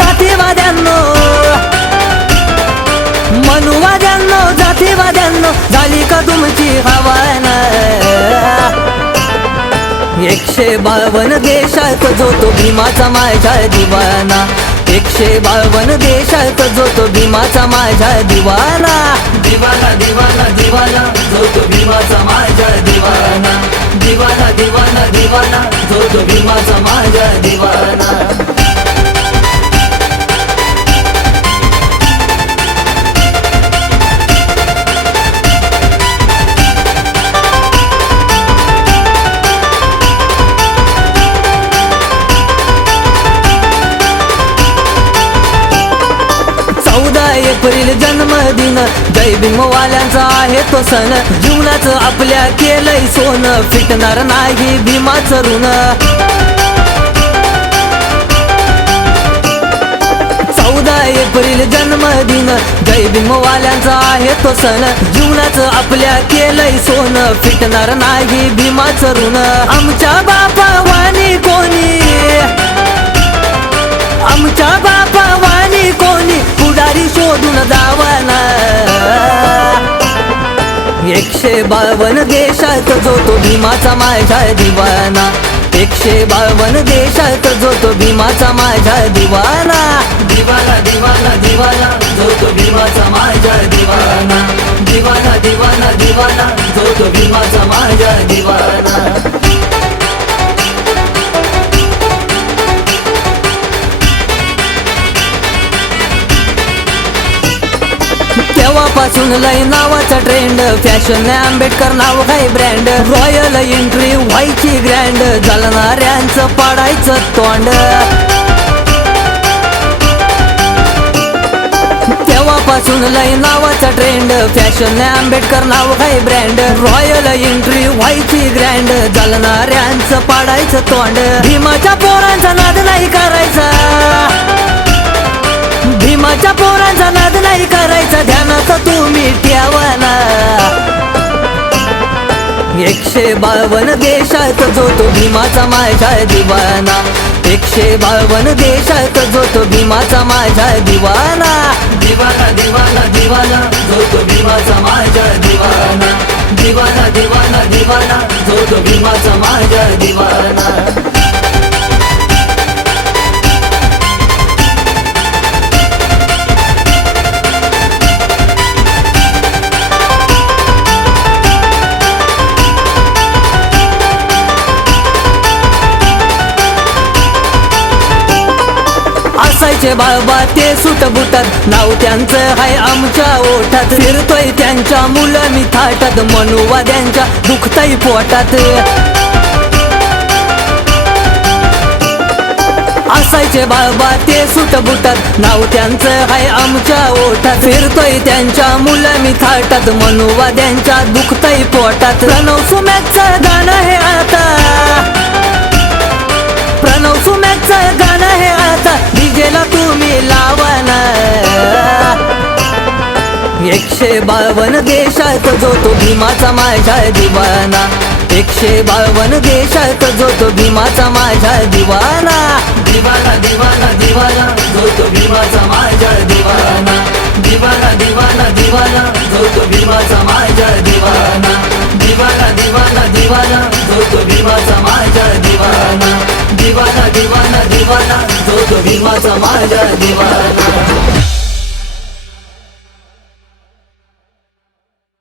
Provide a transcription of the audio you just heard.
जातीवाद्यांनो. मनुवाद्यांनो जातीवाद्यांनो झाली का तुमची हवान एकशे बावन देशात जो तो भीमाचा माझ्या दिवाना. एकशे बावन देशात जो तो भीमाचा माझ्या दिवाना. दिवाना दिवाना दिवाना जो तो भीमाचा माझ्या दिवाना. दिवाना दिवाना दिवाना जो तो भीमाचा माझ्या दिवाना. एप्रिल जन्मदिन. जय भीमवाल्यांचा आहे तो सण. जीवनाचं आपल्या केलंय सोनं. फिटणार नाही भीमाचं ऋण. चौदा एप्रिल जन्मदिन. जय भीमवाल्यांचा आहे तो सण. जीवनाचं आपल्या केलंय सोनं. फिटणार नाही भीमाचं ऋण. आमच्या एकशे बावन देशात जो तो भीमाचा माझा दिवाना. एकशे बावन देशात जो तो भीमाचा माझा दिवाना. दिवाना दिवाना दिवाना जो तो भीमाचा माझा तेव्हापासून लय नावाचा ट्रेंड फॅशन आंबेडकर नाव काय ब्रँड रॉयल एंट्री व्हायची ग्रँड जलणाऱ्यांचं पाडायचं तोंड. तेव्हापासून लय नावाचा ट्रेंड फॅशन आंबेडकर नाव काय ब्रँड रॉयल एंट्री व्हायची ग्रँड जलणाऱ्यांचं पाडायचं तोंड. भीमाच्या पोरांचा नाद नाही करायचा. भीमाच्या पोरांचा नाद नाही करायचा. ध्यानात तुम्ही ठेवाना एकशे बावन देशात जो तो भीमाचा माझा दिवाना. एकशे बावन देशात जो तो भीमाचा माझा दिवाना. दिवाना दिवाना दिवाना जो तो भीमाचा माझा दिवाना. दिवाना दिवाना दिवाना जो तो भीमाचा माझा दिवाना. असायचे बाबा ते सुत बुटात नाव त्यांचं हाय आमच्या ओठात. फिरतोय त्यांच्या मुलं मी थाटात. मनुवाद्यांच्या दुखताई पोटात. असायचे बाबा ते सुट बुटात नाव त्यांचं हाय आमच्या ओठात. फिरतोय त्यांच्या मुलं मी थाटात. मनुवाद्यांच्या दुखताई पोटात. प्रणव सुम्याचं गाणं एकशे बावन देशात जो तो भीमाचा माझा दिवाना. एकशे बावन देशात जो तो भीमाचा माझा दिवाना. दिवाना दिवाना दिवाना जो तो भीमाचा माझा दिवाना. दिवाना दिवाना दिवाना जो तो भीमाचा माझा दिवाना. दिवाना दिवाना दिवाना जो तो भीमाचा माझा दिवाना. दिवाना दिवाना दिवाना जो तो भीमाचा माझा दिवाना.